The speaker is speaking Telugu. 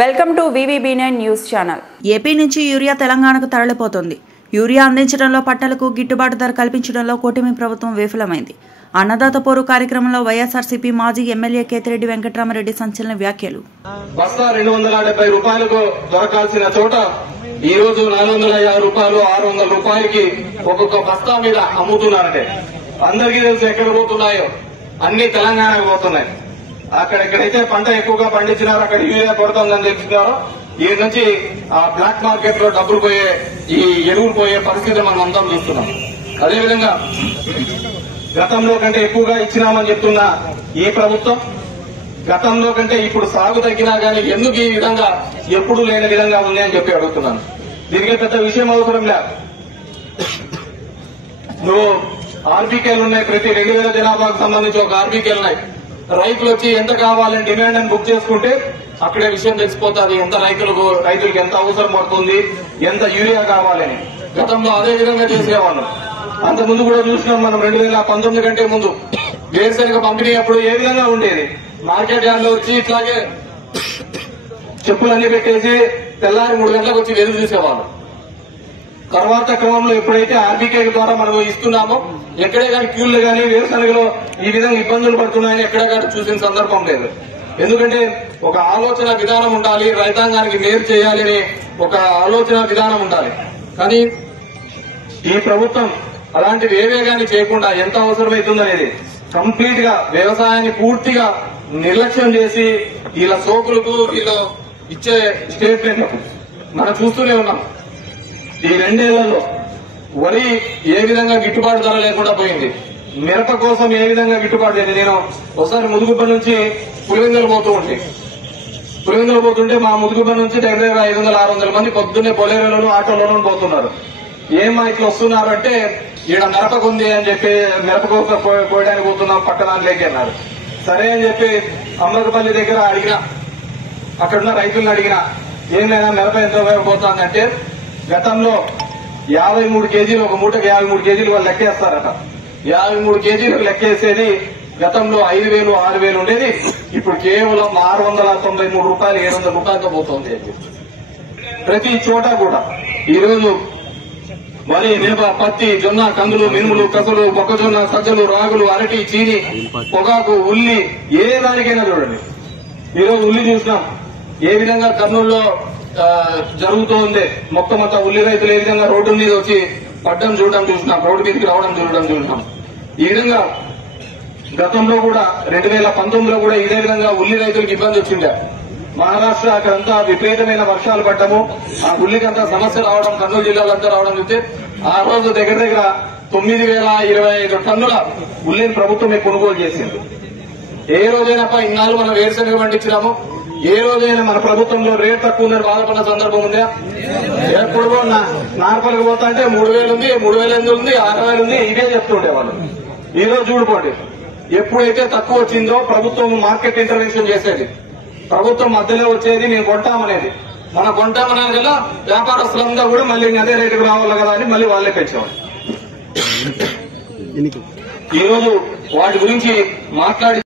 Welcome to VVB9 news channel. AP నుంచి యూరియా తెలంగాణకు తరలిపోతుంది. యూరియా అందించడంలో పట్టలకు గిట్టుబాటు ధర కల్పించడంలో కూటమి ప్రభుత్వం విఫలమైంది. అన్నదాత పోరు కార్యక్రమంలో వైఎస్ఆర్సీపీ మాజీ ఎమ్మెల్యే కేతిరెడ్డి వెంకటరామరెడ్డి సంచలన వ్యాఖ్యలు. బస్తా 270 రూపాయలకు దొరకాల్సిన చోట ఈ రోజు 450 రూపాయలు 600 రూపాయలకి ఒక్కొక్క బస్తా మీద అమ్ముతున్నారంటే అందరికీ తెలుసు ఎక్కడ పోతున్నాయో, అన్ని తెలంగాణకు పోతున్నాయి. అక్కడెక్కడైతే పంట ఎక్కువగా పండించినారో అక్కడ యూరియా కొరత ఉందని తెలుసుకున్నారో ఈ నుంచి ఆ బ్లాక్ మార్కెట్ లో డబ్బులు పోయే, ఈ ఎరువులు పోయే పరిస్థితి మనం అంతా చూస్తున్నాం. అదేవిధంగా గతంలో కంటే ఎక్కువగా ఇచ్చినామని చెప్తున్న ఈ ప్రభుత్వం గతంలో కంటే ఇప్పుడు సాగు తగ్గినా గానీ ఎందుకు ఈ విధంగా ఎప్పుడూ లేని విధంగా ఉంది అని చెప్పి అడుగుతున్నాను. దీనికి పెద్ద విషయం అవసరం లేదు. నువ్వు ఆర్బీకేలు ఉన్నాయి, ప్రతి 2000 జనాభాకు సంబంధించి ఒక ఆర్బీకేలు ఉన్నాయి. రైతులు వచ్చి ఎంత కావాలని డిమాండ్ అని బుక్ చేసుకుంటే అక్కడే విషయం తెలిసిపోతుంది ఎంత రైతులకు ఎంత అవసరం పడుతుంది, ఎంత యూరియా కావాలని. గతంలో అదే విధంగా చేసేవాళ్ళం. అంతకుముందు కూడా చూసినాం మనం 2019 కంటే ముందు వేరుశనగ పంపిణీ అప్పుడు ఏ విధంగా ఉండేది. మార్కెట్ యార్డ్ లో వచ్చి ఇట్లాగే చెప్పులన్నీ పెట్టేసి తెల్లారి 3 గంటలకు వచ్చి ఎదురు చూసేవాళ్ళు. తర్వాత క్రమంలో ఎప్పుడైతే ఆర్బీకే ద్వారా మనం ఇస్తున్నామో ఎక్కడే కానీ క్యూలు కానీ వేరుశనగలో ఈ విధంగా ఇబ్బందులు పడుతున్నాయని ఎక్కడే కానీ చూసిన సందర్భం లేదు. ఎందుకంటే ఒక ఆలోచన విధానం ఉండాలి, రైతాంగానికి మేలు చేయాలని ఒక ఆలోచన విధానం ఉండాలి. కానీ ఈ ప్రభుత్వం అలాంటివి ఏవే కానీ చేయకుండా ఎంత అవసరమవుతుందనేది కంప్లీట్ గా వ్యవసాయాన్ని పూర్తిగా నిర్లక్ష్యం చేసి వీళ్ళ సోకులకు వీళ్ళు ఇచ్చే స్టేట్మెంట్లకు మనం చూస్తూనే ఉన్నాం. ఈ 2 ఏళ్లలో వరి ఏ విధంగా గిట్టుబాటు ధర లేకుండా పోయింది. మిరప కోసం ఏ విధంగా గిట్టుబాటు చేయండి. నేను ఒకసారి ముదుగుబ్బ నుంచి పులివెందులు పోతుంటే మా ముదుగుబ్బ నుంచి దగ్గర 500-600 మంది పొద్దున్నే బొలేరోలోనూ ఆటోలోనూ పోతున్నారు. ఏమా ఇట్లా వస్తున్నారు అంటే ఈడ మిరపకు ఉంది అని చెప్పి మిరప కోసం కోయడానికి పోతున్నాం పట్టణానికి అన్నారు. సరే అని చెప్పి అమ్మకపల్లి దగ్గర అడిగినా, అక్కడున్న రైతులను అడిగినా ఏం లేదా మిరప ఎంత ఉపయోగపోతుందంటే గతంలో 53 కేజీలు ఒక మూటకి 53 కేజీలు వాళ్ళు లెక్కేస్తారట. 53 కేజీలకు లెక్కేసేది గతంలో 5,000, 6,000 ఉండేది. ఇప్పుడు కేవలం 693 రూపాయలు 700 రూపాయలతో పోతుంది. ప్రతి చోట కూడా ఈరోజు వరి, మిరప, పత్తి, జొన్న, కందులు, మినుములు, కసలు, మొక్కజొన్న, సజ్జలు, రాగులు, అరటి, చీని, పొగాకు, ఉల్లి, ఏ దానికైనా చూడండి. ఈరోజు ఉల్లి చూసినాం ఏ విధంగా కర్నూలులో జరుగుతూ ఉంది. మొత్తం అంతా ఉల్లి రైతులు ఏ విధంగా రోడ్డు మీద వచ్చి పడ్డం చూడడం చూసినాం, రోడ్డు మీదకి రావడం చూసినాం. ఈ విధంగా గతంలో కూడా 2019లో కూడా ఇదే విధంగా ఉల్లి రైతులకు ఇబ్బంది వచ్చిండే. మహారాష్ట్ర అక్కడంతా విపరీతమైన వర్షాలు పడ్డము, ఆ ఉల్లికంతా సమస్య రావడం, కర్నూలు జిల్లాలంతా రావడం చూస్తే ఆ రోజు దగ్గర 9,025 టన్నుల ఉల్లిని ప్రభుత్వమే కొనుగోలు చేసింది. ఏ రోజైనా ఇన్నాళ్ళు మనం వేరుశనగ పండించినాము, ఏ రోజైనా మన ప్రభుత్వంలో రేట్ తక్కువ ఉందని బాధపడిన సందర్భం ఉందా? ఎప్పుడు నార్పల్కి పోతా అంటే 3,000 ఉంది, 3,800 ఉంది, 6,000 ఉంది, ఇదే చెప్తుండే వాళ్ళు. ఈ రోజు చూడుకోండి, ఎప్పుడైతే తక్కువ వచ్చిందో ప్రభుత్వం మార్కెట్ ఇంటర్వెన్షన్ చేసేది, ప్రభుత్వం మధ్యలో వచ్చేది మేము కొంటామనేది. మనం కొంటామనేది కదా వ్యాపారస్తులంతా కూడా మళ్ళీ అదే రేటుకు రావాలి కదా అని మళ్ళీ వాళ్ళే పెంచేవాళ్ళు. ఈ రోజు వాటి గురించి మాట్లాడి